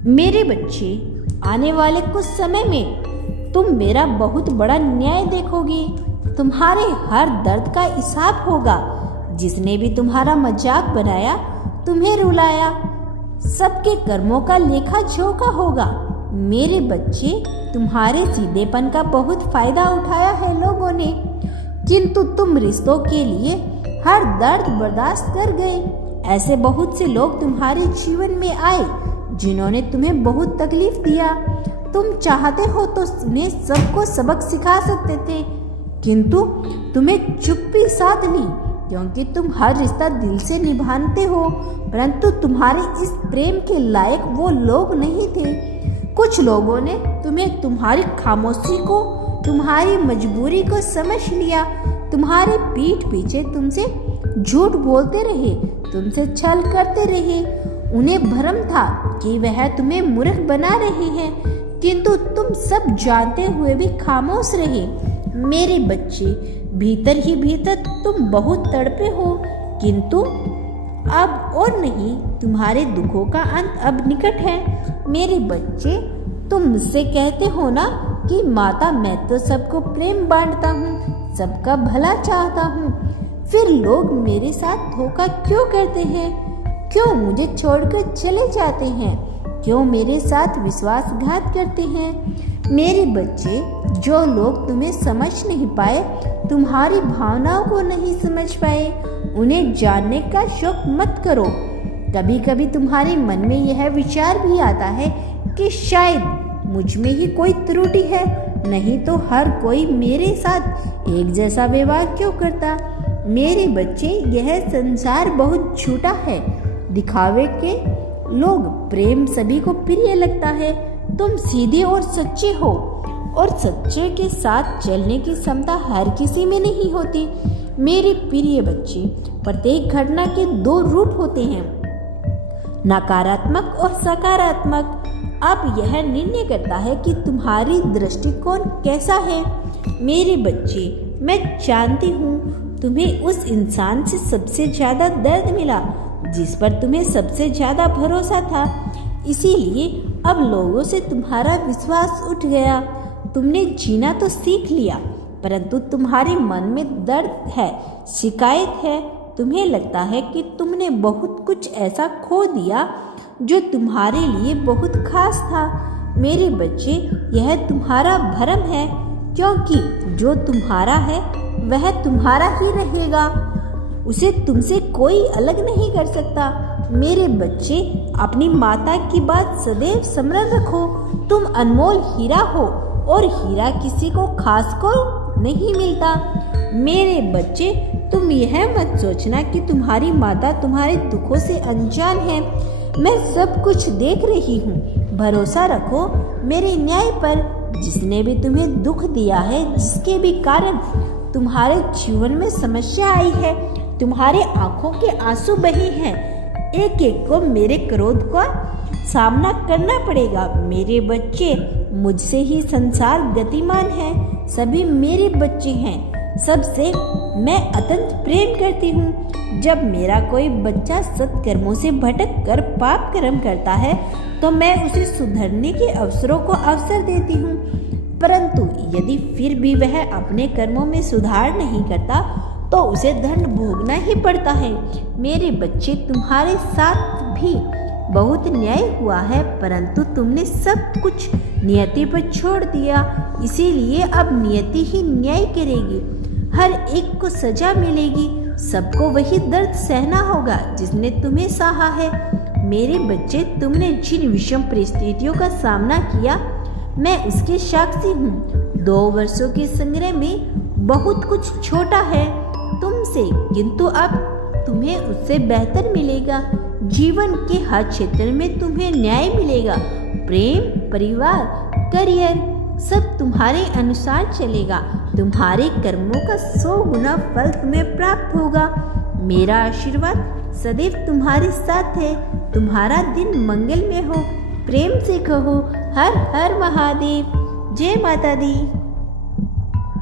मेरे बच्चे, आने वाले कुछ समय में तुम मेरा बहुत बड़ा न्याय देखोगे। तुम्हारे हर दर्द का हिसाब होगा। जिसने भी तुम्हारा मजाक बनाया, तुम्हें रुलाया, सबके कर्मों का लेखा जोखा होगा। मेरे बच्चे, तुम्हारे सीधेपन का बहुत फायदा उठाया है लोगों ने, किंतु तुम रिश्तों के लिए हर दर्द बर्दाश्त कर गए। ऐसे बहुत से लोग तुम्हारे जीवन में आए जिन्होंने तुम्हें बहुत तकलीफ दिया। तुम चाहते हो तो उन्हें सबको सबक सिखा सकते थे, किंतु तुम्हें चुप्पी साध ली, क्योंकि तुम हर रिश्ता दिल से निभाते हो, परंतु तुम्हारे इस प्रेम के लायक वो लोग नहीं थे। कुछ लोगों ने तुम्हें तुम्हारी खामोशी को, तुम्हारी मजबूरी को समझ लिया। तुम्हारे पीठ पीछे तुमसे झूठ बोलते रहे, तुमसे छल करते रहे। उन्हें भ्रम था कि वह तुम्हें मूर्ख बना रहे हैं, किंतु तुम सब जानते हुए भी खामोश रहे। मेरे बच्चे, भीतर ही भीतर तुम बहुत तड़पे हो, किंतु अब और नहीं। तुम्हारे दुखों का अंत अब निकट है। मेरे बच्चे, तुम मुझसे कहते हो ना कि माता, मैं तो सबको प्रेम बांटता हूँ, सबका भला चाहता हूँ, फिर लोग मेरे साथ धोखा क्यों करते हैं? क्यों मुझे छोड़कर चले जाते हैं? क्यों मेरे साथ विश्वासघात करते हैं? मेरे बच्चे, जो लोग तुम्हें समझ नहीं पाए, तुम्हारी भावनाओं को नहीं समझ पाए, उन्हें जानने का शौक मत करो। कभी कभी तुम्हारे मन में यह विचार भी आता है कि शायद मुझ में ही कोई त्रुटि है, नहीं तो हर कोई मेरे साथ एक जैसा व्यवहार क्यों करता? मेरे बच्चे, यह संसार बहुत झूठा है, दिखावे के लोग प्रेम सभी को प्रिय लगता है। तुम सीधे और सच्चे हो, और सच्चे के साथ चलने की क्षमता हर किसी में नहीं होती। मेरे प्रिय बच्चे, प्रत्येक घटना के दो रूप होते हैं, नकारात्मक और सकारात्मक। अब यह निर्णय करता है कि तुम्हारी दृष्टिकोण कैसा है। मेरे बच्चे, मैं जानती हूँ तुम्हें उस इंसान से सबसे ज्यादा दर्द मिला जिस पर तुम्हें सबसे ज्यादा भरोसा था, इसीलिए अब लोगों से तुम्हारा विश्वास उठ गया। तुमने जीना तो सीख लिया, परंतु तुम्हारे मन में दर्द है, शिकायत है। तुम्हें लगता है कि तुमने बहुत कुछ ऐसा खो दिया जो तुम्हारे लिए बहुत खास था। मेरे बच्चे, यह तुम्हारा भ्रम है, क्योंकि जो तुम्हारा है वह तुम्हारा ही रहेगा, उसे तुमसे कोई अलग नहीं कर सकता। मेरे बच्चे, अपनी माता की बात सदैव स्मरण रखो। तुम अनमोल हीरा हो, और हीरा किसी को खास को नहीं मिलता। मेरे बच्चे, तुम यह मत सोचना कि तुम्हारी माता तुम्हारे दुखों से अनजान है। मैं सब कुछ देख रही हूँ। भरोसा रखो मेरे न्याय पर। जिसने भी तुम्हें दुख दिया है, जिसके भी कारण तुम्हारे जीवन में समस्या आई है, तुम्हारे आंखों के आंसू बहे हैं, एक एक को मेरे क्रोध का सामना करना पड़ेगा। मेरे बच्चे, मुझसे ही संसार गतिमान है, सभी मेरे बच्चे हैं, सबसे मैं अत्यंत प्रेम करती हूँ। जब मेरा कोई बच्चा सत्कर्मों से भटक कर पाप कर्म करता है, तो मैं उसे सुधरने के अवसरों को अवसर देती हूँ, परंतु यदि फिर भी वह अपने कर्मों में सुधार नहीं करता, तो उसे दंड भोगना ही पड़ता है। मेरे बच्चे, तुम्हारे साथ भी बहुत न्याय हुआ है, परंतु तुमने सब कुछ नियति पर छोड़ दिया, इसीलिए अब नियति ही न्याय करेगी। हर एक को सजा मिलेगी, सबको वही दर्द सहना होगा जिसने तुम्हें सहा है। मेरे बच्चे, तुमने जिन विषम परिस्थितियों का सामना किया, मैं उसके साक्षी हूँ। 2 वर्षों के संग्रह में बहुत कुछ छोटा है तुमसे, किंतु अब तुम्हें उससे बेहतर मिलेगा। जीवन के हर क्षेत्र में तुम्हें न्याय मिलेगा। प्रेम, परिवार, करियर, सब तुम्हारे अनुसार चलेगा। तुम्हारे कर्मों का 100 गुना फल तुम्हें प्राप्त होगा। मेरा आशीर्वाद सदैव तुम्हारे साथ है। तुम्हारा दिन मंगलमय हो। प्रेम से कहो, हर हर महादेव। जय माता दी।